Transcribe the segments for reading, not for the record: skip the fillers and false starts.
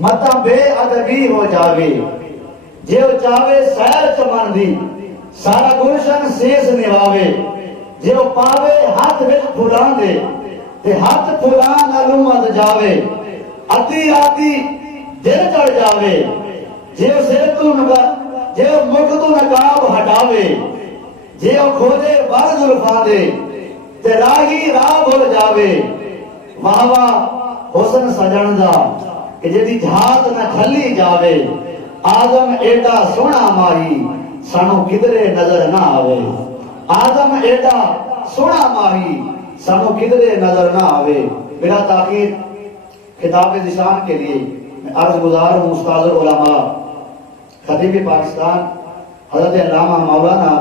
متا بے ادبی ہو جاوے جیو چاوے سیر چمن دی سارا گلشن سیس نواوے جیو پاوے ہاتھ وچ پھلان دے تے ہاتھ پھلان علومت جاوے اتی آتی دل چڑھ جاوے جیو سر تو جیو مک تو نقاب ہٹاوے جیو کھوجے بار زلفاں دے تے راہی راہ بھول جاوے واہ واہ حسن سجن دا کہ جدی جھات نہ کھلی جاوے آدم ایڈا سونا ماہی سانو کدرے نظر نہ آوے آدم ایڈا سونا ماہی سانو کدرے نظر نہ آوے بلا تاخیر خطاب ذیشان کے لیے میں عرض گزار ہوں استاد العلماء خطیب پاکستان حضرت علامہ مولانا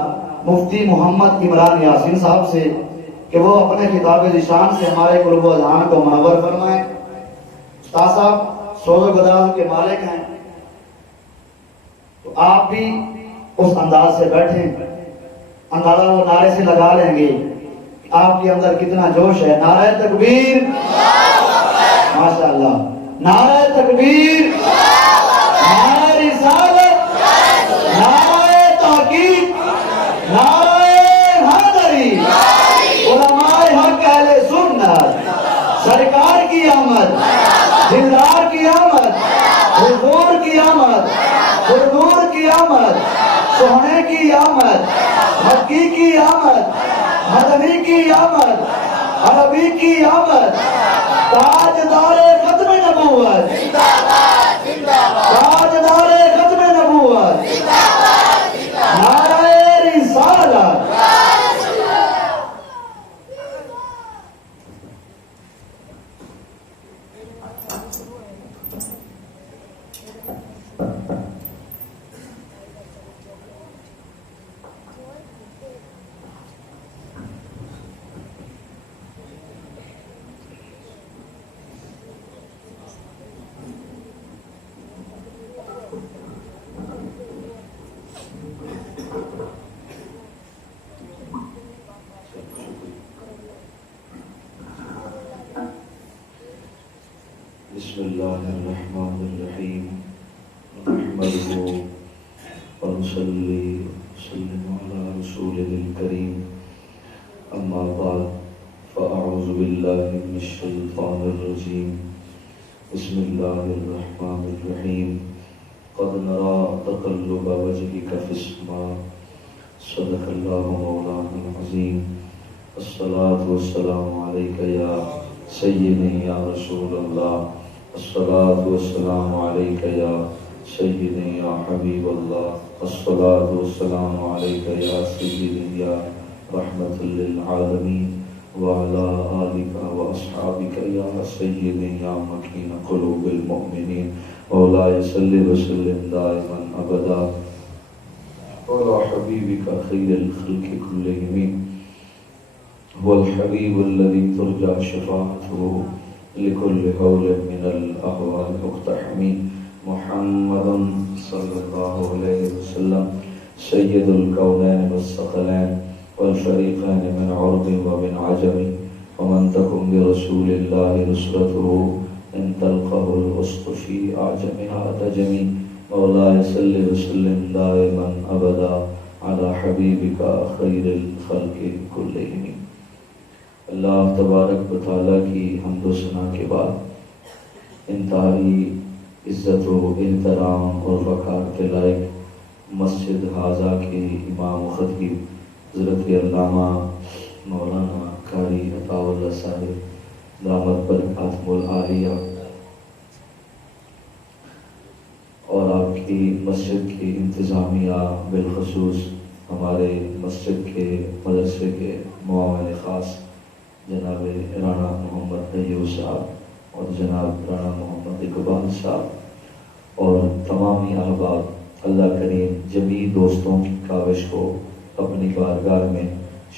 مفتی محمد عمران یاسین صاحب سے کہ وہ اپنے خطاب ذیشان سے ہمارے قلوب و اذہان کو منور فرمائیں۔ استاد صاحب سوز و گداز کے مالک ہیں تو آپ بھی اس انداز سے بیٹھیں، اندازہ وہ نعرے سے لگا لیں گے آپ کے اندر کتنا جوش ہے۔ نعرہ تکبیر، ماشاءاللہ، نعرہ تکبیر، نعرہ رسالت، نعرہ تحقیق، نعرہ حیدری، علماء حق اہل سنت، سرکار کی آمد، دلدار کی آمد، حضور کی آمد، حضور کی آمد، سونے کی آمد، مکی کی آمد، مدنی کی آمد، عربی کی آمد، تاجدار ختم نبوت، تاجدار ختم نبوت، نعرہ رسالت۔ بسم اللہ الرحمن الرحیم نحمده ونصلی وسلم علی رسولہ الکریم اما بعد فاعوذ باللہ من الشیطان الرجیم بسم اللہ الرحمن الرحیم قد نرى تقلب وجهك في السماء صدق اللہ مولانا العظیم الصلاة والسلام علیک یا سیدی یا رسول اللہ الصلاة والسلام علیک یا سیدی یا حبیب اللہ الصلاة والسلام علیک یا سیدی یا رحمت للعالمین وعلى آلک واصحابک یا سیدی یا مکین قلوب المؤمنین مولاي صل وسلم دائما ابدا وعلى حبیبک خیر الخلق كلهم هو الحبیب الذي ترجى شفاعته لكل هول من الأهوال مقتحم محمد صلى الله عليه وسلم سيد الكونين والثقلين والفريقين من عرب ومن عجم ومن تكن برسول الله نصرته إن تلقه الوسط في أعجمها تجمي مولاي صل وسلم دائما أبدا على حبيبك خير الخلق كلهم۔ اللہ تبارک و تعالیٰ کی حمد و ثنا کے بعد انتہائی عزت و احترام اور وقار کے لائق مسجد حاضہ کے امام و خطیب حضرت علامہ مولانا قاری عطا اللہ صاحب دامت برکاتہ العالیہ اور آپ کی مسجد کی انتظامیہ بالخصوص ہمارے مسجد کے مدرسے کے معاون خاص جناب رانا محمد ایوب صاحب اور جناب رانا محمد اقبال صاحب اور تمامی احباب، اللہ کریم جمیع دوستوں کی کاوش کو اپنی بارگاہ میں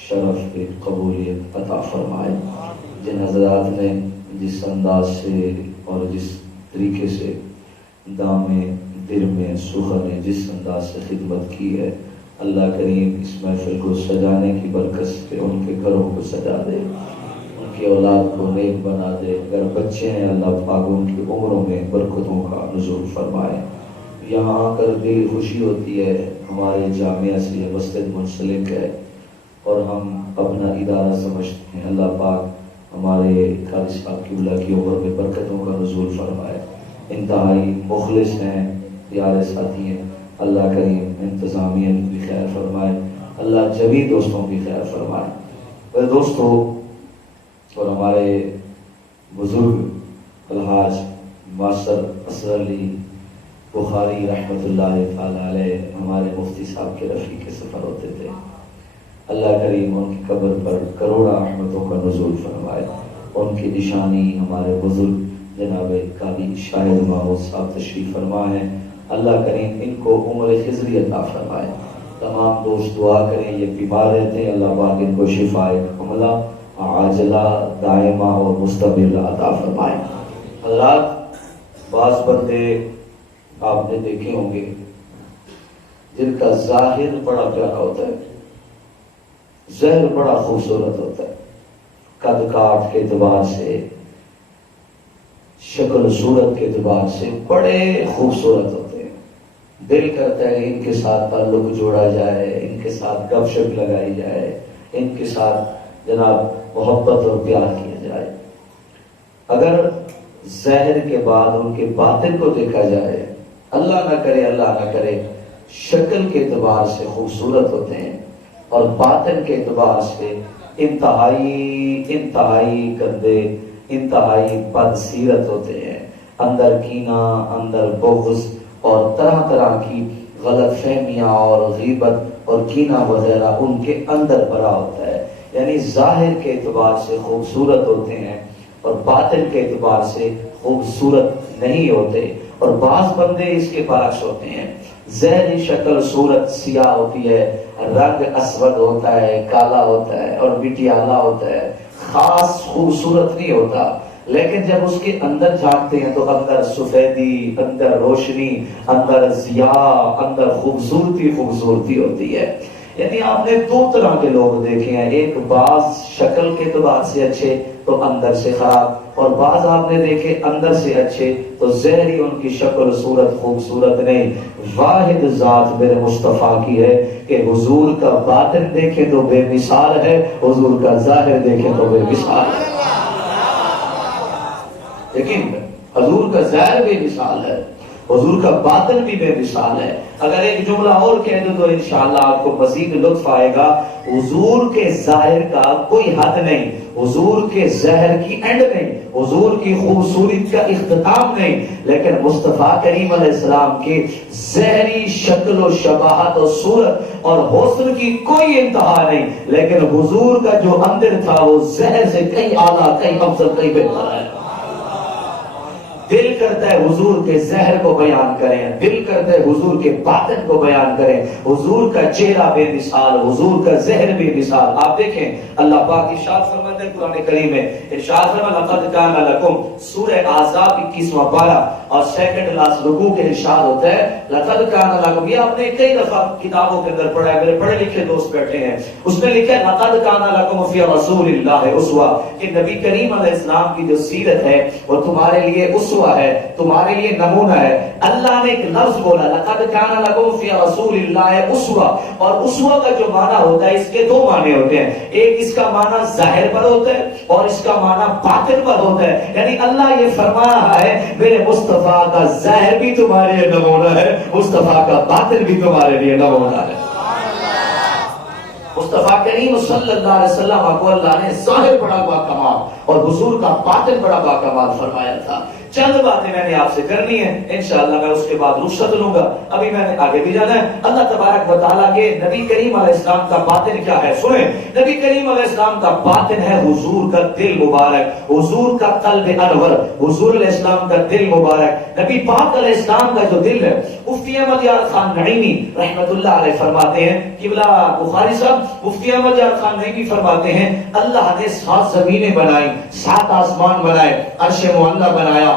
شرف کی قبولیت عطا فرمائے۔ جن حضرات نے جس انداز سے اور جس طریقے سے دامے دل میں سخن نے جس انداز سے خدمت کی ہے، اللہ کریم اس محفل کو سجانے کی برکت سے ان کے گھروں کو سجا دے، ان کی اولاد کو نیک بنا دے۔ اگر بچے ہیں اللہ پاک ان کی عمروں میں برکتوں کا نزول فرمائے۔ یہاں آ کر دل خوشی ہوتی ہے، ہمارے جامعہ سے یہ مسجد منسلک ہے اور ہم اپنا ادارہ سمجھتے ہیں۔ اللہ پاک ہمارے قاری صاحب کی اللہ کی عمر میں برکتوں کا نزول فرمائے۔ انتہائی مخلص ہیں، پیارے ساتھی ہیں، اللہ کریم انتظامیہ کی بھی خیر فرمائے، اللہ جبھی دوستوں کی خیر فرمائے۔ میرے دوستوں اور ہمارے بزرگ الحاج ماسٹر اصغر علی بخاری رحمۃ اللہ تعالی علیہ ہمارے مفتی صاحب کے رفیق سفر ہوتے تھے۔ اللہ کریم ان کی قبر پر کروڑا رحمتوں کا نزول فرمائے۔ ان کی نشانی ہمارے بزرگ جناب قاضی شاہد محمود صاحب تشریف فرما ہے۔ اللہ کریم ان کو عمر خضری عطا فرمائے۔ تمام دوست دعا کریں، یہ بیمار رہتے ہیں، اللہ پاک ان کو شفائے کاملہ عاجلہ دائمہ اور مستمرہ عطا فرمائے۔ حضرات، بعض بندے آپ نے دیکھے ہوں گے جن کا ظاہر بڑا پیارا ہوتا ہے، ظاہر بڑا خوبصورت ہوتا ہے، قد کاٹ کے اعتبار سے، شکل صورت کے اعتبار سے بڑے خوبصورت ہوتے ہیں۔ دل کرتا ہے ان کے ساتھ تعلق جوڑا جائے، ان کے ساتھ گپ شپ لگائی جائے، ان کے ساتھ جناب محبت اور پیار کیا جائے۔ اگر ظاہر کے بعد ان کے باطن کو دیکھا جائے، اللہ نہ کرے شکل کے اعتبار سے خوبصورت ہوتے ہیں اور باطن کے اعتبار سے انتہائی گندے، انتہائی بد سیرت ہوتے ہیں۔ اندر کینہ، اندر بغض اور طرح طرح کی غلط فہمیاں اور غیبت اور کینہ وغیرہ ان کے اندر بھرا ہوتا ہے۔ یعنی ظاہر کے اعتبار سے خوبصورت ہوتے ہیں اور باطن کے اعتبار سے خوبصورت نہیں ہوتے۔ اور بعض بندے اس کے برعکس ہوتے ہیں، ظاہری شکل صورت سیاہ ہوتی ہے، رنگ اسود ہوتا ہے، کالا ہوتا ہے اور مٹیالہ ہوتا ہے، خاص خوبصورت نہیں ہوتا، لیکن جب اس کے اندر جھانکتے ہیں تو اندر سفیدی، اندر روشنی، اندر ضیاء، اندر خوبصورتی ہوتی ہے۔ یعنی آپ نے دو طرح کے لوگ دیکھے ہیں، ایک بعض شکل کے اعتبار سے اچھے تو اندر سے خراب، اور بعض آپ نے دیکھے اندر سے اچھے تو ظاہری ان کی شکل صورت خوبصورت نہیں۔ واحد ذات میرے مصطفیٰ کی ہے کہ حضور کا باطن دیکھے تو بے مثال ہے، حضور کا ظاہر دیکھے تو بے مثال ہے۔ لیکن حضور کا ظاہر بے مثال ہے، حضور کا باطن بھی بے مثال ہے۔ اگر ایک جملہ اور کہہ دوں تو انشاءاللہ آپ کو مزید لطف آئے گا۔ حضور کے ظاہر کا کوئی حد نہیں، حضور کے ظاہر کی اینڈ نہیں، حضور کی خوبصورت کا اختتام نہیں، لیکن مصطفیٰ کریم علیہ السلام کی ظاہری شکل و شباہت و صورت اور حسن کی کوئی انتہا نہیں، لیکن حضور کا جو اندر تھا وہ ظاہر سے کئی اعلیٰ، کئی افضل، کئی بہتر ہے۔ دل کرتا ہے حضور کے ظاہر کو بیان کریں، دل کرتا ہے حضور کے باطن کو بیان کریں۔ حضور کا چہرہ بے مثال، حضور کا ظاہر بے مثال۔ آپ دیکھیں اللہ پاک ارشاد فرماتے ہیں قرآن کریم میں، ارشاد فرمایا لقد کان لکم، سورہ احزاب 21واں پارہ اور سیکنڈ لاسٹ رکوع کے ارشاد ہوتا ہے لقد کان لکم۔ یہ آپ نے کئی دفعہ کتابوں کے اندر پڑھا ہے، میرے پڑھے لکھے دوست بیٹھے ہیں، اس میں لکھا ہے لقد کان لکم فی رسول اللہ اسوہ، کہ نبی کریم علیہ السلام کی جو سیرت ہے وہ تمہارے لیے اسوہ ہے، تمہارے لیے نمونہ ہے۔ اللہ نے ایک لفظ بولا لقد کان لکم فی رسول اللہ اسوہ، اور اسوہ کا جو معنی ہوتا ہے اس کے دو معنی ہوتے ہیں، ایک اس کا معنی ظاہر پر ہوتا ہے اور اس کا معنی باطن پر ہوتا ہے۔ یعنی اللہ یہ فرما رہا ہے میرے مصطفیٰ کا ظاہر بھی تمہارے لیے نمونہ ہے، مصطفیٰ کا باطن بھی تمہارے لیے نمونہ ہے۔ مصطفیٰ کریم صلی اللہ علیہ وسلم کو اللہ نے ظاہر بڑا باکمال اور حضور کا باطن بڑا باکمال فرمایا تھا۔ چند باتیں میں نے آپ سے کرنی ہے، انشاءاللہ میں اس کے بعد رخصت لوں گا، ابھی میں نے آگے بھی جانا ہے۔ اللہ تبارک و تعالیٰ کے نبی کریم علیہ السلام کا باطن کیا ہے سنیں۔ نبی کریم علیہ السلام کا باطن ہے حضور کا دل مبارک، حضور کا قلب انور، حضور علیہ السلام کا دل مبارک، نبی پاک علیہ السلام کا جو دل ہے۔ مفتی احمد یار خان نعیمی رحمت اللہ علیہ فرماتے ہیں، قبلہ بخاری صاحب مفتی احمد یار خان نعیمی فرماتے ہیں اللہ نے 7 زمینیں بنائی، 7 آسمان بنائے، عرش معلیٰ بنایا،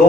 2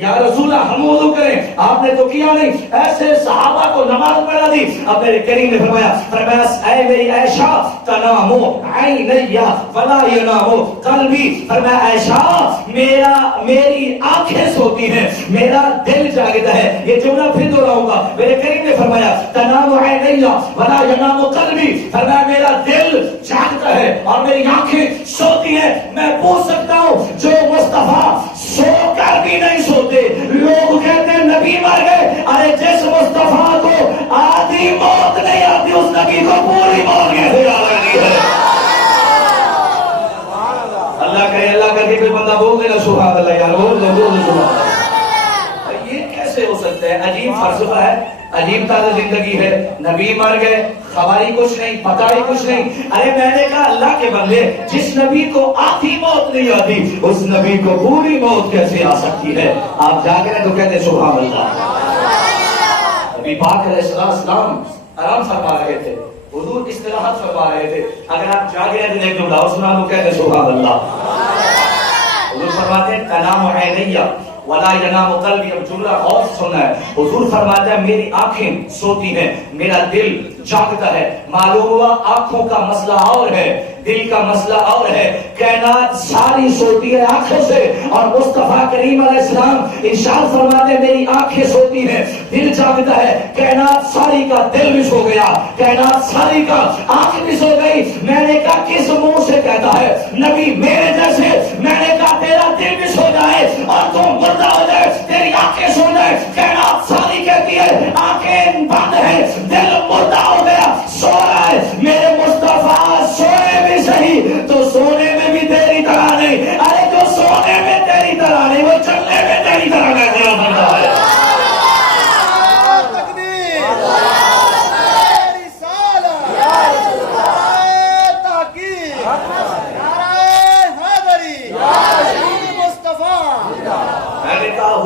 یا رسول اللہ ہم وضو کریں, آپ نے تو کیا نہیں. ایسے صحابہ کو نماز پڑھا دی. اب میرے کریم نے فرمایا اے میری عائشہ تنامو عینیا ولا ینامو قلبی. فرمایا عائشہ میری آنکھیں سوتی ہیں, میرا دل جاگتا ہے. یہ جملہ پھر دہراؤں گا. میرے کریم نے فرمایا تنامو عینیا ولا ینامو قلبی. فرمایا میرا دل جاگتا ہے اور میری آنکھیں سوتی ہیں. میں پوچھ سکتا ہوں جو مصطفیٰ سو کر بھی نہیں سوتے, لوگ کہتے ہیں نبی مر گئے. ارے جس مصطفیٰ کو آدھی موت نہیں آتی اس نبی کو پوری موت کیسے آ رہی ہے؟ اللہ کرے اللہ کر کے کوئی بندہ بول دینا سبحان اللہ. یار بول دو سبحان اللہ. یہ کیسے ہو سکتا ہے؟ عجیب فلسفہ ہے, عجیب طرز زندگی ہے. نبی مر گئے, خبری کچھ نہیں, پتہ ہی کچھ نہیں. ارے میں نے کہا اللہ کے بندے, جس نبی کو آدھی موت نہیں آتی اس نبی کو پوری موت کیسے آ سکتی ہے؟ آپ جاگ رہے تو کہتے سبحان اللہ. نبی پاک علیہ السلام آرام فرما رہے تھے, حضور استراحت فرما رہے تھے. اگر آپ جاگ رہے تو ایک دو سنا تو کہتے سبحان اللہ. حضور فرماتے ہیں تنام عینیا ولا ینام قلبی. اب جملہ غور سے سننا ہے. حضور فرماتا ہے میری آنکھیں سوتی ہیں, میرا دل جاگتا ہے. معلوم ہوا آنکھوں کا مسئلہ اور ہے, دل کا مسئلہ اور ہے. کائنات ساری سوتی ہے آنکھوں سے, اور مصطفیٰ کریم علیہ السلام ارشاد فرماتے ہیں میری آنکھیں سوتی ہیں, دل جاگتا ہے. کائنات ساری کا دل بھی سو گیا, کائنات ساری کا آنکھ بھی سو گئی. میں نے کہا کس منہ سے کہتا ہے نبی میرے جیسے؟ میں نے کہا تیرا دل بھی سو جائے اور تم مردہ ہو جائے, تیری آنکھیں سو جائے. کائنات ساری کہتی ہے آنکھیں بند ہیں, دل مردہ ہو گیا, سو رہا ہے. میرے مصطفیٰ سوئے بھی صحیح تو سونے میں بھی تیری طرح نہیں. ارے جو سونے میں تیری طرح نہیں وہ چلنے میں تیری طرح کیسے ہو سکتا ہے؟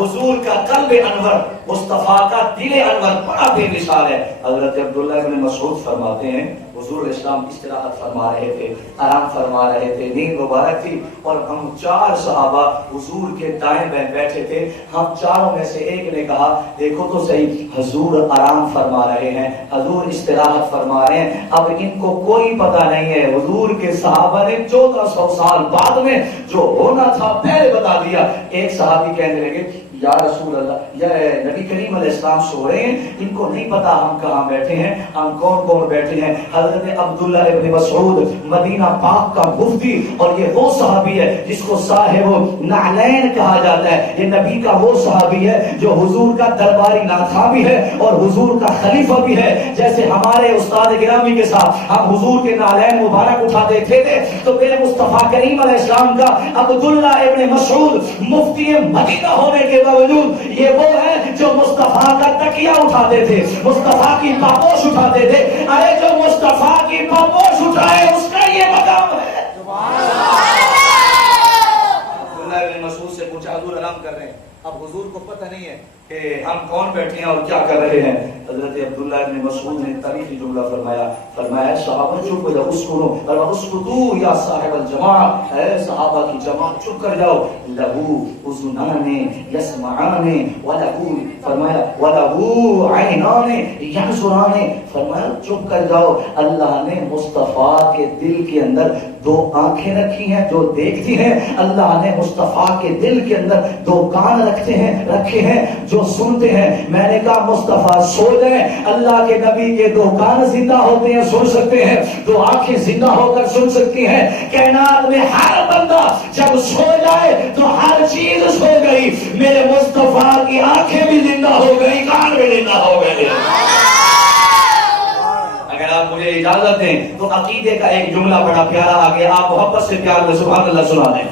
حضور کا قلب انور, مصطفیٰ کا دل انور بڑا بے مثال ہے. حضرت عبداللہ ابن مسعود فرماتے ہیں حضور اسلام استراحت فرما رہے تھے, آرام فرما رہے تھے, نیند مبارک تھی, اور ہم 4 صحابہ حضور کے دائیں بائیں بیٹھے تھے. ہم چاروں میں سے ایک نے کہا دیکھو تو صحیح, حضور آرام فرما رہے ہیں, حضور استراحت فرما رہے ہیں, اب ان کو کوئی پتہ نہیں ہے حضور کے صحابہ نے 1400 سال بعد میں جو ہونا تھا پہلے بتا دیا. ایک صحابی کہنے لگے یا رسول اللہ, یا نبی کریم علیہ السلام سو رہے ہیں, ان کو نہیں پتا ہم کہاں بیٹھے ہیں, ہم کون کون بیٹھے ہیں. حضرت عبداللہ ابن مسعود مدینہ پاک کا مفتی, اور یہ وہ صحابی ہے جس کو صاحب نعلین کہا جاتا ہے. یہ نبی کا وہ صحابی ہے جو حضور کا درباری ناخواں بھی ہے اور حضور کا خلیفہ بھی ہے. جیسے ہمارے استاد گرامی کے ساتھ ہم حضور کے نعلین مبارک اٹھاتے تھے تو میرے مصطفیٰ کریم علیہ السلام کا عبداللہ ابن مسعود مفتی مدینہ ہونے کے باوجود یہ وہ ہے جو مصطفیٰ کا تکیہ اٹھاتے تھے, مصطفیٰ کی پاپوش اٹھاتے تھے. ارے جو مصطفیٰ کی پاپوش اٹھائے اس کا یہ مقام ہے. عبداللہ بن مسعود سے پوچھا حضور آرام کر رہے ہیں, اب حضور کو پتہ نہیں ہے کہ ہم کون بیٹھے ہیں اور کیا کر رہے ہیں. حضرت عبداللہ بن مسعود نے تاریخی جملہ فرمایا صحابہ چپ ہو جاؤ, اسکتو یا صاحب الجماع, اے صحابہ کی جماعت چپ کر جاؤ. لہو اذنان یسمعان ولہو, فرمایا ولہو عینان ینظران, فرمایا چپ کر جاؤ. اللہ نے مصطفیٰ کے دل کے اندر 2 آنکھیں رکھی ہیں جو دیکھتی ہیں, اللہ نے مصطفیٰ کے دل کے اندر 2 کان رکھے ہیں جو سنتے ہیں. میں نے کہا مصطفیٰ سو جائیں, اللہ کے نبی کے 2 کان زندہ ہوتے ہیں, سن سکتے ہیں, 2 آنکھیں زندہ ہو کر سن سکتی ہیں. کائنات میں ہر بندہ جب سو جائے تو ہر چیز سو گئی. میرے مصطفیٰ کی آنکھیں بھی زندہ ہو گئی, کان بھی زندہ ہو گئے. اگر آپ مجھے اجازت دیں تو عقیدے کا ایک جملہ بڑا پیارا آ گیا, آپ محبت سے پیار میں سبحان اللہ سنا دیں.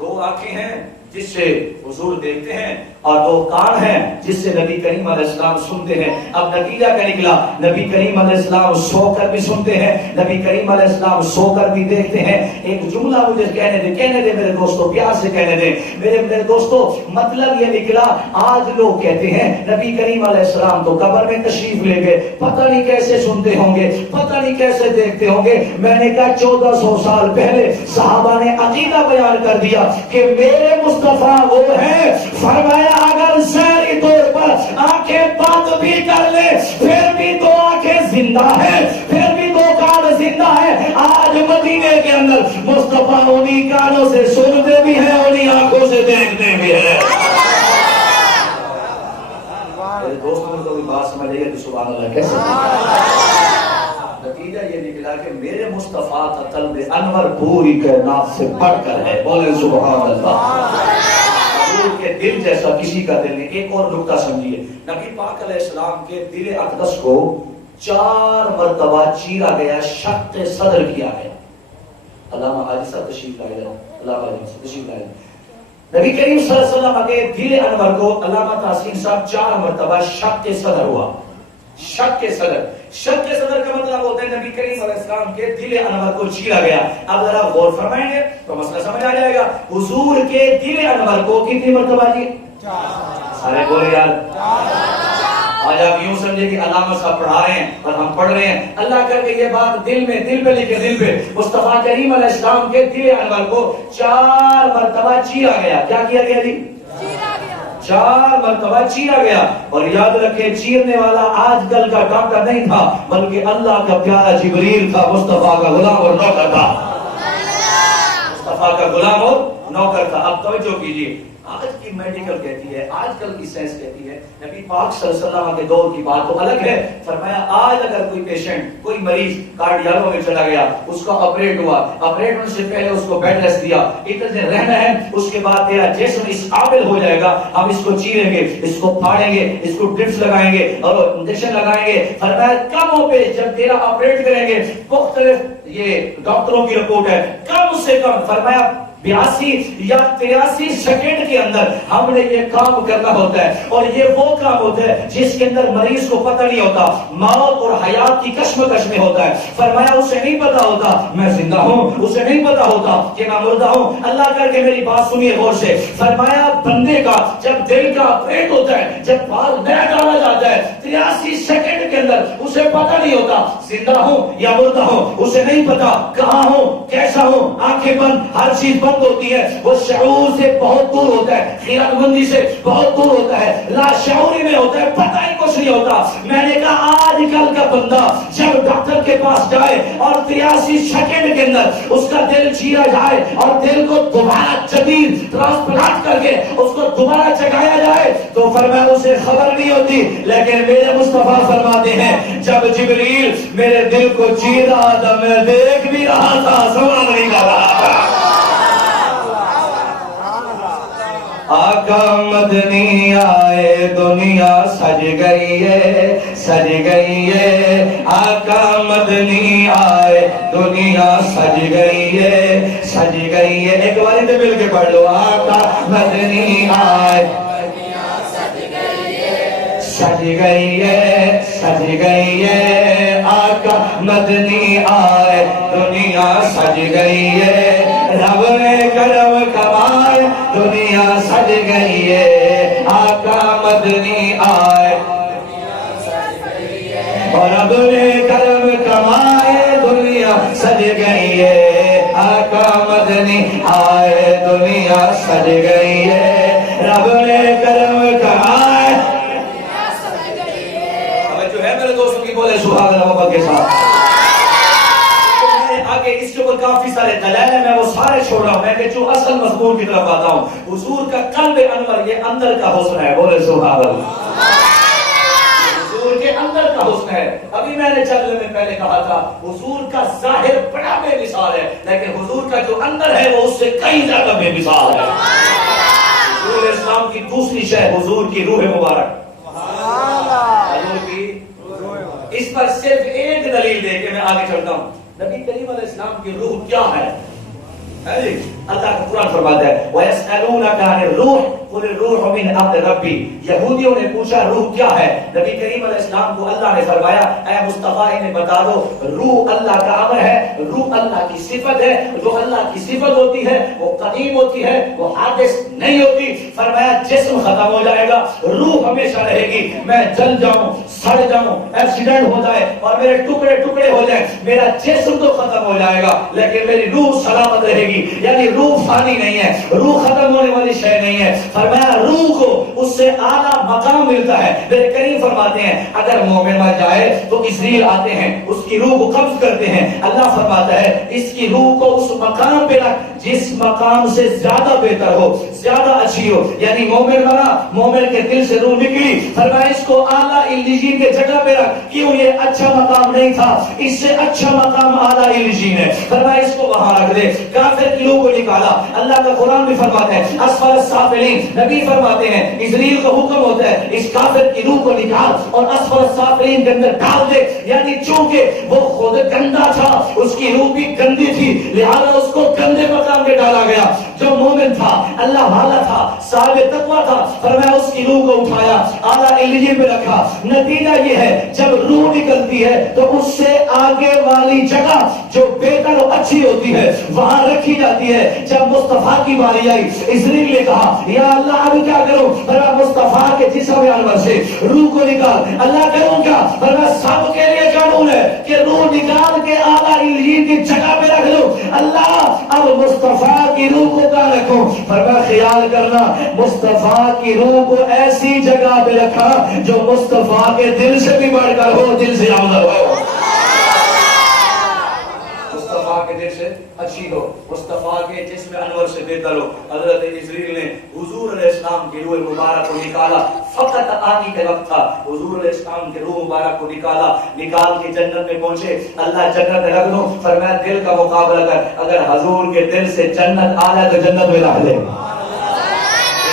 2 آنکھیں ہیں جس سے حضور دیکھتے ہیں اور دو کان ہیں جس سے نبی کریم علیہ السلام سنتے ہیں. اب نتیجہ کیا نکلا؟ نبی کریم علیہ السلام سو کر بھی سنتے ہیں, نبی کریم علیہ السلام سو کر بھی دیکھتے ہیں. ایک جملہ مجھے کہنے دے میرے دوستو, پیار سے کہنے دیں میرے دوستو. مطلب یہ نکلا, آج لوگ کہتے ہیں نبی کریم علیہ السلام تو قبر میں تشریف لے گئے, پتہ نہیں کیسے سنتے ہوں گے, پتہ نہیں کیسے دیکھتے ہوں گے. میں نے کہا 1400 سال پہلے صحابہ نے عقیدہ بیان کر دیا کہ میرے مصطفیٰ وہ ہیں. فرمایا اگر ظاہری طور پر آنکھیں بند بھی کر لے پھر بھی دو آنکھیں زندہ ہیں, پھر بھی دو کان زندہ ہیں. آج مدینے کے اندر مصطفیٰ انہی کانوں سے سنتے بھی ہیں, انہی آنکھوں سے دیکھتے بھی ہیں. میرے دوستوں کو بات سمجھ لے کہ سبحان اللہ کیسے. نتیجہ یہ نکلا کہ میرے مصطفیٰ کا طلب انور پوری کائنات سے بڑھ کر ہے. بولے سبحان اللہ. حضور کے دل جیسا کسی کا دل نہیں. ایک اور نکتہ سمجھیے, نبی پاک علیہ السلام کے دل اقدس کو 4 مرتبہ چیرا گیا, شق صدر کیا گیا. علامہ حاجی صاحب تشریف لائے, علامہ حاجی صاحب تشریف لائے. نبی کریم صلی اللہ علیہ وسلم کے دل انور کو علامہ تحسین صاحب 4 مرتبہ شق صدر ہوا. شق صدر, شق صدر کا مطلب ہوتا ہے نبی کریم علیہ السلام کے دل انور کو چیرا گیا. اب ذرا غور فرمائیں گے تو مسئلہ سمجھ آ جائے گا. حضور کے دل انور کو کتنی مرتبہ جی؟ 4. سارے بولے یار. آج آپ یوں سمجھے کہ علامہ صاحب پڑھا رہے ہیں اور ہم پڑھ رہے ہیں. اللہ کر کے یہ بات دل پہ لکھے, دل پہ. مصطفیٰ کریم علیہ السلام کے دل انور کو 4 مرتبہ چیرا گیا. کیا کیا گیا جی؟ 4 مرتبہ چیرا گیا. اور یاد رکھیں چیرنے والا آج کل کا ڈاکٹر نہیں تھا بلکہ اللہ کا پیارا جبریل تھا, مصطفیٰ کا غلام اور نوکر تھا. مصطفیٰ کا غلام اور نوکر تھا. اب توجہ کیجیے, آج کی میڈیکل کہتی ہے, آج کل کی سائنس کہتی ہے, نبی پاک صلی اللہ علیہ وسلم کے دور کی بات تو الگ ہے. فرمایا آج اگر کوئی پیشنٹ, کوئی مریض کارڈیالو میں چلا گیا, اس کا آپریٹ ہوا, آپریٹ ہونے سے پہلے اس کو بیڈ ریسٹ دیا, اتنے دن رہنا ہے, اس کے بعد تیرا جسم اس قابل ہو جائے گا, ہم اس کو چیریں گے, اس کو پھاڑیں گے, اس کو ڈرپس لگائیں گے اور انجیکشن لگائیں گے. فرمایا کم پہ جب تیرا آپریٹ کریں گے, مختلف یہ ڈاکٹروں کی رپورٹ ہے, کم سے کم فرمایا 82 یا 83 سیکنڈ کے اندر ہم نے یہ کام کرنا ہوتا ہے. اور یہ وہ کام ہوتا ہے جس کے اندر مریض کو پتہ نہیں ہوتا, موت اور حیات کی کشمکش میں ہوتا ہے. فرمایا اسے نہیں پتا ہوتا میں زندہ ہوں, اسے نہیں پتا ہوتا کہ میں مردہ ہوں. اللہ کر کے میری بات سنیے غور سے. فرمایا بندے کا جب دل کا آپریٹ ہوتا ہے, جب بال نہ ڈالا جاتا ہے, 83 سیکنڈ کے اندر اسے پتہ نہیں ہوتا زندہ ہوں یا مردہ ہوں. اسے نہیں پتا کہاں ہوں, کیسا ہوں, آنکھیں بند, ہر چیز بند ہوتی ہے. وہ شعور سے بہت دور ہوتا ہے, خیرات مندی سے بہت دور ہوتا ہے, لا شعوری میں ہوتا ہے, پتہ ہی کچھ نہیں ہوتا. میں نے کہا آج کل کا بندہ جب ڈاکٹر کے پاس جائے اور 83 سیکنڈ کے اندر اس کا دل چیرا جائے اور دل کو دوبارہ جدید ٹرانسپلانٹ کر کے اس کو دوبارہ چگایا جائے تو فرمایا اسے خبر نہیں ہوتی. لیکن میرے مصطفیٰ فرماتے ہیں جب جبریل میرے دل کو چیر رہا تھا میں دیکھ بھی رہا تھا, سمجھ نہیں کر رہا تھا. آقا مدنی آئے دنیا سج گئی ہے, سج گئی ہے. آقا مدنی آئے دنیا سج گئی ہے, سج گئی ہے. ایک بار تو مل کے پڑھ لو. آقا مدنی آئے سج گئی ہے, سج گئی ہے. آقا مدنی آئے دنیا سج گئی ہے. رب نے کرم کمائے دنیا سج گئی ہے. آقا مدنی آئے اور رب نے کرم کمائے دنیا سج گئی ہے. آقا مدنی آئے دنیا سج گئی ہے. رب نے کرم کمائے دنیا سج گئی ہے. اب جو ہے میرے دوستوں کی بولے سبحان اللہ محبت کے ساتھ. اس کے اوپر کافی سارے دلائل ہیں, میں وہ سارے چھوڑ رہا ہوں. میں کہ جو اصل مضمون کی طرف آتا ہوں, حضور کا قلب انور, یہ اندر کا حسن ہے. بولے سبحان اللہ. حضور کے اندر کا حسن ہے. ابھی میں نے چند میں پہلے کہا تھا حضور کا ظاہر بڑا بے مثال ہے, لیکن حضور کا جو اندر ہے وہ اس سے کئی زیادہ بے مثال ہے. حضور اسلام کی دوسری شے حضور کی روح مبارک. حضور کی اس پر صرف ایک دلیل دے کے میں آگے چلتا ہوں. نبی کریم علیہ السلام کی روح کیا ہے؟ اللہ کا قرآن فرماتا ہے وَيَسْأَلُونَكَ عَنِ الرُّوحِ قُلِ الرُّوحُ مِنْ أَمْرِ رَبِّي، یہودیوں نے پوچھا روح کیا ہے؟ نبی کریم علیہ السلام کو اللہ نے فرمایا اے مصطفیٰ انہیں بتا دو روح اللہ کا امر ہے، روح اللہ کی صفت ہے، جو اللہ کی صفت ہوتی ہے وہ قدیم ہوتی ہے، وہ حادث نہیں ہوتی۔ فرمایا جسم ختم ہو جائے گا، روح ہمیشہ رہے گی، میں جل جاؤں، سڑ جاؤں، ایکسیڈنٹ ہو جائے اور میرے ٹکڑے ٹکڑے ہو جائیں، میرا جسم تو ختم ہو جائے گا لیکن میری روح سلامت رہے گی۔ یعنی روح فانی نہیں ہے، روح ختم ہونے والی شے نہیں ہے۔ فرمایا روح کو اس سے اعلیٰ مقام ملتا ہے۔ میرے کریم فرماتے ہیں اگر مومن مر جائے تو اسرائیل آتے ہیں، اس کی روح کو قبض کرتے ہیں، اللہ فرماتا ہے اس کی روح کو اس مقام پہ رکھ جس مقام سے زیادہ بہتر ہو، زیادہ اچھی ہو۔ یعنی مومن مرا، مومن کے دل سے روح نکلی، فرمایا اس کو اعلیٰ علیین کے جگہ پہ رکھ، کیوں یہ اچھا مقام نہیں تھا، اس سے اچھا مقام اعلیٰ علیین ہے، فرمایا اس کو وہاں رکھ دے۔ کافر کی روح کو نکالا، اللہ کا قرآن بھی فرماتا ہے اسفل السافلین، نبی فرماتے ہیں اسرائیل کا حکم ہوتا ہے اس کافر کی روح کو نکال اور اسفل السافلین کے اندر ڈال دے۔ یعنی چونکہ وہ خود گندا تھا، اس کی روح بھی گندی تھی، لہذا اس کو گندے مقام پہ ڈالا گیا۔ جو مومن تھا، اللہ والا تھا، صاحب تقویٰ تھا، فرمایا اس کی روح کو اٹھایا، اعلیٰ علیین پہ رکھا۔ نتیجہ یہ ہے جب روح نکلتی ہے تو اس سے آگے والی جگہ جو بہتر اور اچھی ہوتی ہے وہاں رکھی جاتی ہے۔ جب مصطفیٰ کی باری آئی، اسرائیل نے کہا یا اللہ ابھی کیا کروں؟ فرمایا مصطفیٰ کے جسم انور سے روح کو نکال۔ اللہ کروں کیا؟ فرمایا سب کے لیے قانون ہے کہ روح نکال کے اعلیٰ علیین کی جگہ پہ رکھ لو۔ اللہ اب مصطفیٰ کی روح کو کہاں رکھوں؟ فرمایا خیال کرنا مصطفیٰ کی روح کو ایسی جگہ پہ رکھا جو مصطفیٰ کے دل سے بھی بڑھ کر ہو، دل سے افضل ہو، مصطفیٰ کے دل سے اچھی ہو، مصطفیٰ کے جسم انور سے بہتر ہو۔ حضرت اسرائیل نے حضور علیہ السلام کی روح مبارک کو نکالا، فقط آنے کا وقت تھا، حضور علیہ السلام کی روح مبارک کو نکال کے جنت میں پہنچے۔ اللہ جنت میں رکھ دو، فرمایا دل کا مقابلہ کر، اگر حضور کے دل سے جنت آ جائے تو جنت میں رکھ لے۔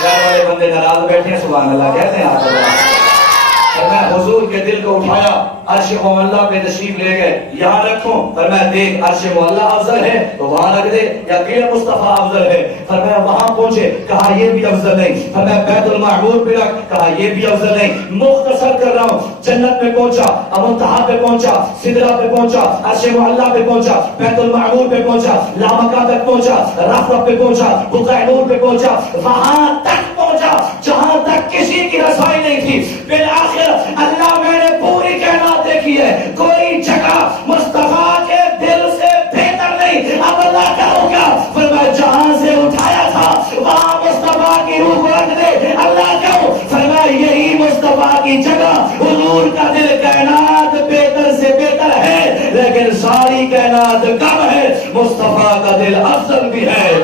گھر والے بندے ناراض بیٹھے ہیں، سبحان اللہ کہتے ہیں آپ اللہ۔ فرمایا حضور کے دل کو اٹھایا، عرش معلّہ پہ تشریف لے گئے، یہاں رکھوں، فرمایا دیکھ عرش معلّہ افضل ہے تو وہاں رکھ دے، یا قلعہ مصطفیٰ افضل ہے، فرمایا وہاں پہنچے، کہا یہ بھی افضل نہیں، فرمایا بیت المعمور پہ رکھ، کہا یہ بھی افضل نہیں۔ مختصر کر رہا ہوں، جنت میں پہنچا، منتہا پہ پہنچا، سدرہ پہ پہنچا، عرش معلّہ پہ پہنچا، بیت المعمور پہ پہنچا، لامکہ تک پہنچا، رفع پہ پہنچا، بقعہ نور پہ پہنچا، وہاں تک پہنچا جہاں تک کسی کی رسائی نہیں تھی۔ بالآخر اللہ میں نے پوری کائنات دیکھی ہے، کوئی جگہ مصطفیٰ کے دل سے بہتر نہیں۔ اب اللہ کرو کیا؟ فرمایا جہاں سے اٹھایا تھا وہاں مصطفیٰ کی روح کو رکھ دے۔ اللہ کرو، فرمایا یہی مصطفیٰ کی جگہ، حضور کا دل کائنات بہتر سے بہتر ہے لیکن ساری کائنات کم ہے، مصطفیٰ کا دل افضل بھی ہے۔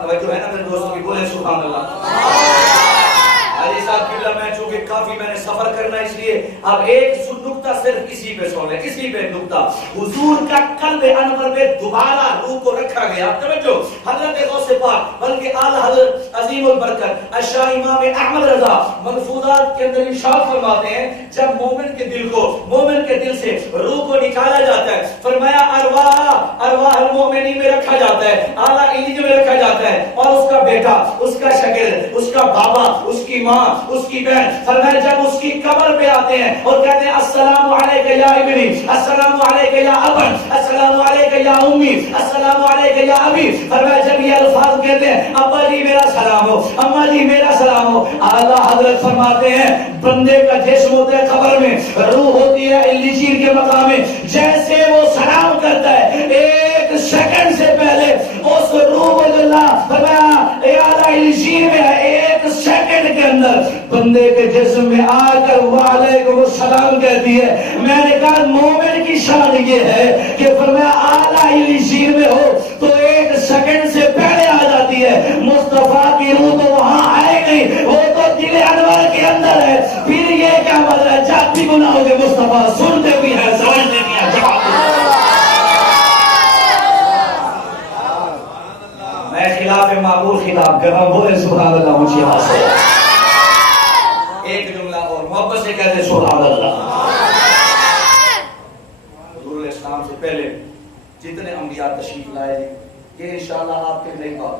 توجہ ہے نا میرے دوستوں کی، بولے سبحان اللہ۔ علی صاحب قبلہ میں چونکہ کافی میں نے سفر کرنا اس لیے اب ایک نکتہ صرف اسی پہ سن لیں، اسی پہ نکتہ، حضور کا قلب انور پہ دوبارہ روح کو رکھا گیا۔ توجہ، حضرت غوث پاک بلکہ اعلی حضرت عظیم البرکت اشاہ امام احمد رضا ملفوظات کے اندر ارشاد فرماتے ہیں جب مومن کے دل کو، مومن کے دل سے روح کو نکالا جاتا ہے، فرمایا ارواح المومنین میں رکھا جاتا ہے، اعلی علیین میں رکھا جاتا ہے، اور اس کا بیٹا، اس کا شاگرد، اس کا بابا، اس کی ماں، اس کی بہن، فرمایا جب اس کی قبر پہ آتے ہیں اور کہتے ہیں السلام علیکہ یا ابنی، السلام علیکہ یا ابن، السلام علیکہ یا امی، السلام علیکہ یا ابی، فرمایا جب یہ الفاظ کہتے ہیں ابا جی میرا سلام ہو، اما جی میرا سلام ہو، اعلیٰ حضرت فرماتے ہیں بندے کا جسم ہوتا ہے قبر میں، روح ہوتی ہے علیین کے مقام میں، جیسے وہ سلام کرتا ہے ایک سیکنڈ سے پہلے اس روح اللہ فرمایا اعلیٰ علیین میں ایک سیکنڈ کے اندر بندے کے جسم میں آ کر وعلیکم السلام کہتی ہے۔ میں نے کہا مومن کی شان یہ ہے کہ فرمایا اعلیٰ علیین میں ہو تو ایک سیکنڈ سے پہلے آ جاتی ہے، مصطفیٰ کی روح تو وہاں آئے نہیں، وہ تو دل انور کے اندر ہے۔ پھر یہ کیا مطلب ہے؟ جب بھی گناہ ہوگے مصطفیٰ سنتے بھی ہیں، سمجھتے بھی ہیں، جواب خطاب کر رہا ہوں، بولے سبحان اللہ اونچی آواز سے۔ ایک جملہ اور محبت سے کہتے سبحان اللہ۔ حضور علیہ السلام سے پہلے جتنے انبیاء تشریف لائے جی، یہ انشاءاللہ آپ کے نئی بات،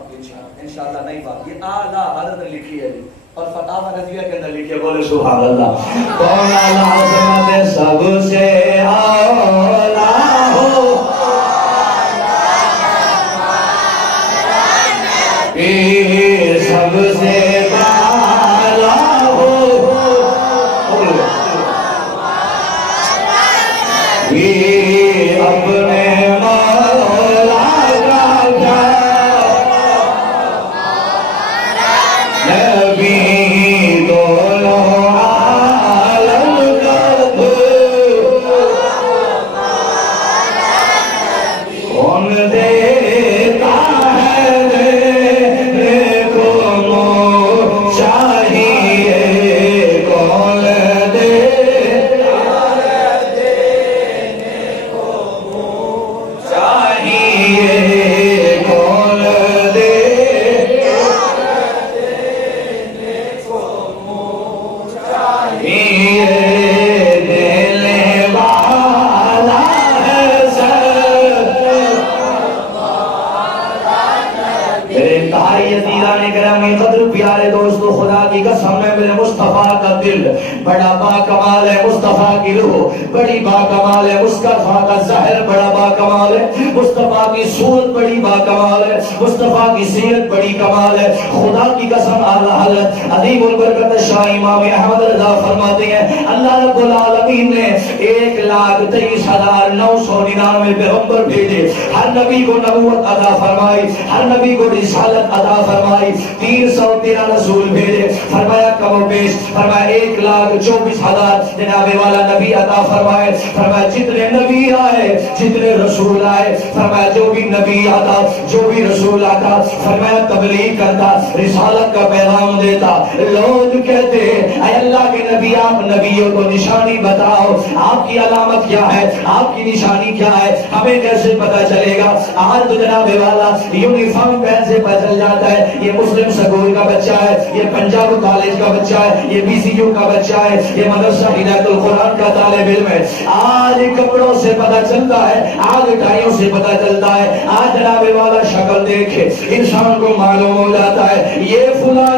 انشاءاللہ نئی بات، یہ اعلیٰ حضرت نے لکھی ہے جی، اور فتاوی رضویہ کے اندر لکھی ہے، بولے سبحان اللہ۔ کون اعلیٰ حضرت سب سے اعلیٰ ہو، سب سے بالا ہو، اپنے مولا کا نبی دونوں عالم کا کون دیتا ہے دینے کو چاہیے، کون دیتا ہے دینے کو چاہیے، کون دیتا ہے دینے کو چاہیے، دینے والا ہے سب۔ میرے انتہائی عزیزان گرامی قدر پیارے دوستو، خدا کی قسم ہے میرے مصطفیٰ کا دل بڑا با کمال ہے، مصطفیٰ کی روح بڑی با کمال ہے، مصطفیٰ کا ظاہر بڑا با کمال ہے، مصطفیٰ کی صورت بڑی با کمال ہے، مصطفیٰ کی سیرت بڑی کمال ہے۔ خدا کی قسم اعلیٰ حضرت عظیم البرکت شاہ امام احمد رضا فرماتے ہیں اللہ رب العالمین نے 1,23,999 پیغمبر بھیجے، ہر نبی کو نبوت عطا فرمائی، ہر نبی کو رسالت عطا فرمائی، 313 رسول بھیجے، فرمایا کم و بیش، فرمایا 1,24,000 جناب والا نبی عطا فرمائے، فرمایا جتنے نبی آئے، جتنے رسول آئے، فرمایا جو بھی نبی آتا، جو بھی رسول آتا، فرمایا تبلیغ کرتا، رسالت کا پیغام دیتا، لوگ کہتے اے اللہ کے نبی آپ نبیوں کو نشانی بتاؤ، آپ کی علامت کیا ہے، آپ کی نشانی کیا ہے، ہمیں کیسے پتا چلے گا؟ آج تو جناب والا یونیفارم پہن سے پتہ چل جاتا ہے یہ مسلم سکول کا بچہ ہے، یہ پنجاب کالج کا بچہ ہے، یہ بی سی یو کا بچہ ہے، یہ مدرسہ ہدایت القرآن کا طالب علم ہے۔ آج کپڑوں سے پتہ چلتا ہے، آج ٹائیوں سے پتہ چلتا ہے، آج جناب والا شکل دیکھے انسان کو معلوم ہو جاتا ہے یہ فلاں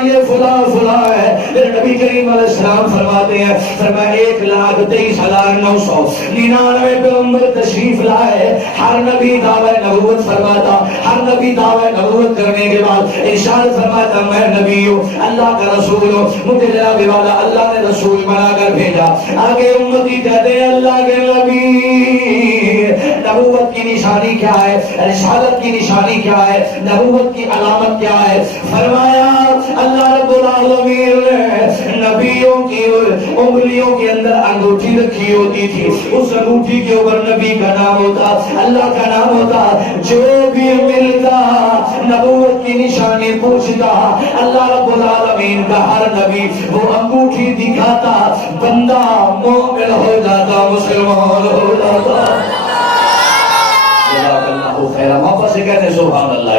فلاں ہے۔ میرے نبی کریم علیہ السلام فرماتے ہیں، فرمایا 1,23,999 پیغمبر تشریف لائے، ہر نبی دعوی نبوت فرماتا، ہر نبی دعوی نبوت کرنے کے بعد ارشاد فرماتا میں نبی ہوں، اللہ کا رسول ہوں، مجھے جناب والا اللہ نے رسول بنا کر بھیجا۔ آگے امتی کہتے ہیں اللہ کے نبی نبوت کی نشانی کیا ہے، رسالت کی نشانی کیا ہے، نبوت کی علامت کیا ہے؟ فرمایا اللہ رب العالمین نے نبیوں کی انگلیوں کے اندر انگوٹھی رکھی ہوتی تھی، اس انگوٹھی کے اوپر نبی کا نام ہوتا، اللہ کا نام ہوتا، جو بھی ملتا نبوت کی نشانی پوچھتا، اللہ رب العالمین کا ہر نبی وہ انگوٹھی دکھاتا، بندہ مومن ہو جاتا، مسلمان ہو جاتا۔ جزاک اللہ خیر، محبت سے کہتے ہیں سبحان اللہ۔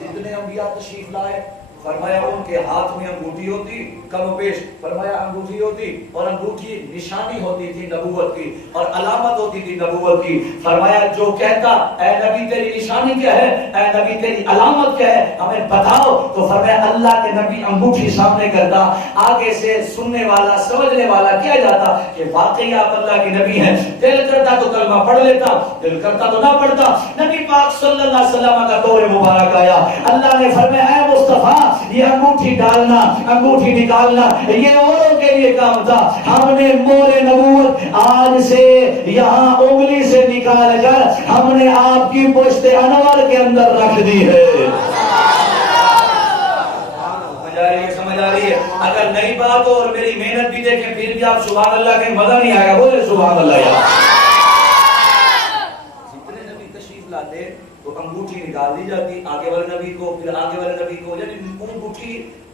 جتنے انبیاء تشریف لائے، فرمایا ان کے ہاتھ میں انگوٹھی ہوتی، کم و بیش فرمایا انگوٹھی ہوتی، اور انگوٹھی نشانی ہوتی تھی نبوت کی، اور علامت ہوتی تھی نبوت کی۔ فرمایا جو کہتا اے نبی تیری نشانی کیا ہے، اے نبی تیری علامت کیا ہے، ہمیں بتاؤ، تو فرمایا اللہ کے نبی انگوٹھی سامنے کرتا، آگے سے سننے والا سمجھنے والا کیا جاتا کہ واقعی آپ اللہ کے نبی ہیں۔ دل کرتا تو کلمہ پڑھ لیتا، دل کرتا تو نہ پڑھتا۔ نبی پاک صلی اللہ علیہ وسلم کا دور مبارک آیا، اللہ نے فرمایا اے مصطفیٰ یہ انگوٹھی ڈالنا، انگوٹھی نکالنا یہ اوروں کے لیے کام تھا، ہم نے مور نبوت آج سے یہاں انگلی سے نکال کر ہم نے آپ کی پشت انور کے اندر رکھ دی ہے۔ سمجھ آ رہی ہے؟ اگر نئی بات ہو اور میری محنت بھی دیکھیں پھر بھی آپ سبحان اللہ کے مزہ نہیں آئے گا، بولے سبحان اللہ۔ جتنے نبی تشریف لاتے تو انگوٹھی نکال دی جاتی، آگے والے نبی کو، پھر آگے والے نبی کو، یعنی انگوٹھی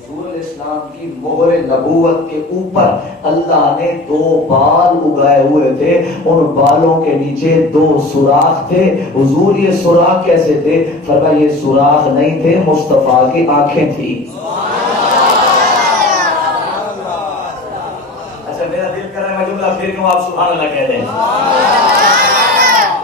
حضور علیہ السلام کی مہر نبوت کے اوپر اللہ نے 2 بال اگائے ہوئے تھے، ان بالوں کے نیچے 2 سوراخ تھے۔ حضور یہ سوراخ کیسے تھے؟ فرمایا یہ سوراخ نہیں تھے، مصطفیٰ کی آنکھیں تھی۔ اچھا میرا دل کر رہا ہے میں جملہ پھر کیوں آپ سبحان اللہ کہہ رہے ہیں۔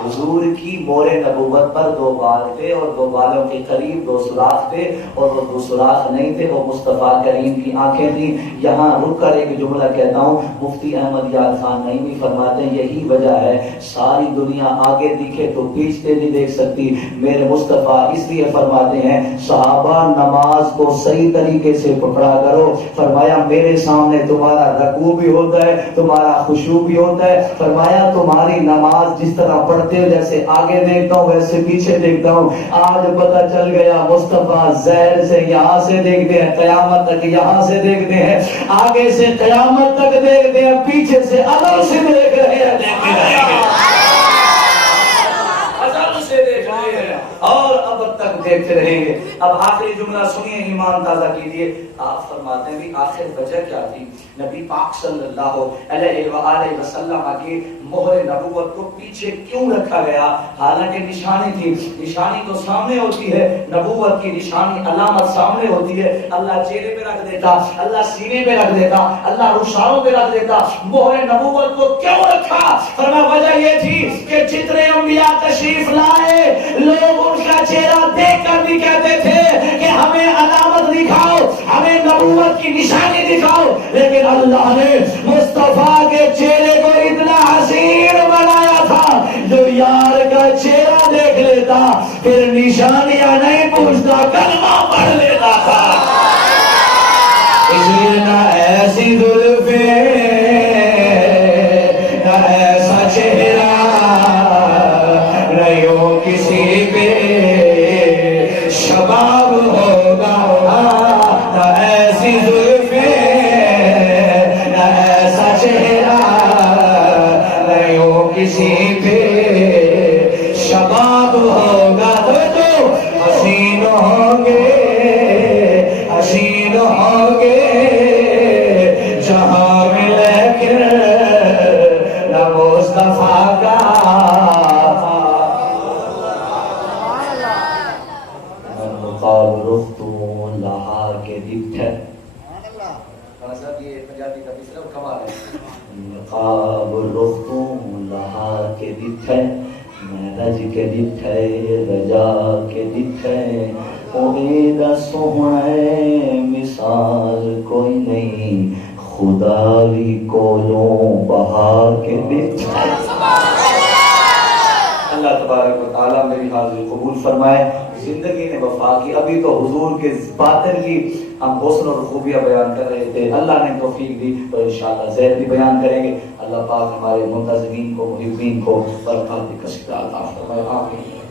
حضور کی مہر نبوت پر 2 بال تھے اور 2 بالوں کے قریب 2 سوراخ تھے، اور وہ 2 سوراخ نہیں تھے، وہ مصطفیٰ کریم کی آنکھیں تھیں۔ یہاں رک کر ایک جملہ کہتا ہوں، مفتی احمد یار خان نعیمی فرماتے ہیں یہی وجہ ہے ساری دنیا آگے دکھے تو پیچھے نہیں دیکھ سکتی، میرے مصطفیٰ اس لیے فرماتے ہیں صحابہ نماز کو صحیح طریقے سے پکڑا کرو۔ فرمایا میرے سامنے تمہارا رکوع بھی ہوتا ہے، تمہارا خشوع بھی ہوتا ہے، فرمایا تمہاری نماز جس طرح پڑھتے ہو جیسے آگے دیکھتا ہوں ویسے پیچھے دیکھتا ہوں۔ آج پتہ چل گیا مصطفیٰ ظہر سے یہاں سے دیکھتے ہیں، قیامت تک یہاں سے دیکھتے ہیں، آگے سے قیامت تک دیکھتے ہیں، پیچھے سے ازل سے دیکھ رہے ہیں، دیکھتے رہیں گے، ازل سے دیکھ رہے ہیں اور اب تک دیکھتے رہیں گے۔ اب آخری جملہ سنیے، ایمان تازہ کیجیے۔ آپ فرماتے ہیں بھی آخر وجہ کیا تھی؟ نبی پاک صلی اللہ علیہ وآلہ وسلم کی مہر نبوت کو پیچھے کیوں رکھا گیا؟ حالانکہ نشانی تھی، نشانی تو سامنے ہوتی ہے، نبوت کی نشانی علامت سامنے ہوتی ہے، اللہ چہرے پہ رکھ دیتا، اللہ سینے پہ رکھ دیتا، اللہ رخساروں پہ رکھ دیتا، مہر نبوت کو کیوں رکھا؟ فرمایا وجہ یہ تھی کہ جتنے انبیاء تشریف لائے لوگ ان کا چہرہ دیکھ کر بھی کہتے تھے کہ ہمیں علامت دکھاؤ، ہمیں نبوت کی نشانی دکھاؤ، لیکن اللہ نے مصطفیٰ کے چہرے کو اتنا حسین بنایا تھا جو یار کا چہرہ دیکھ لیتا پھر نشانیاں نہیں پوچھتا، کلمہ پڑھ لیتا تھا۔ اس لیے نہ ایسی زلفیں نہ ایسا چہرہ نہیں کسی پہ شباب ہوگا، نہ ایسی زلفیں نہ ایسا چہرہ نہیں کسی پہ شباب ہوگا، تو حسین ہوں گے، حسین ہوں گے جہاں میں، لیکن نہ مصطفیٰ کا لہا کے دکھے۔ صاحب یہ پنجابی کا تیسرا کمال ہے۔ نقاب رختوں لہا کے دکھے، محرج کے دکھے، رجا کے دکھے، امید سوہنے مثال کوئی نہیں، خدا بھی کولوں بہا کے دکھے۔ اللہ تبارک و تعالیٰ میری حاضری قبول فرمائے۔ زندگی نے وفا کی، ابھی تو حضور کے باطن کی ہم حسن اور خوبیاں بیان کر رہے تھے، اللہ نے توفیق دی تو انشاءاللہ زہر بھی بیان کریں گے۔ اللہ پاک ہمارے منتظمین کو، محبین کو برکات کثیرہ عطا فرمائے، آمین۔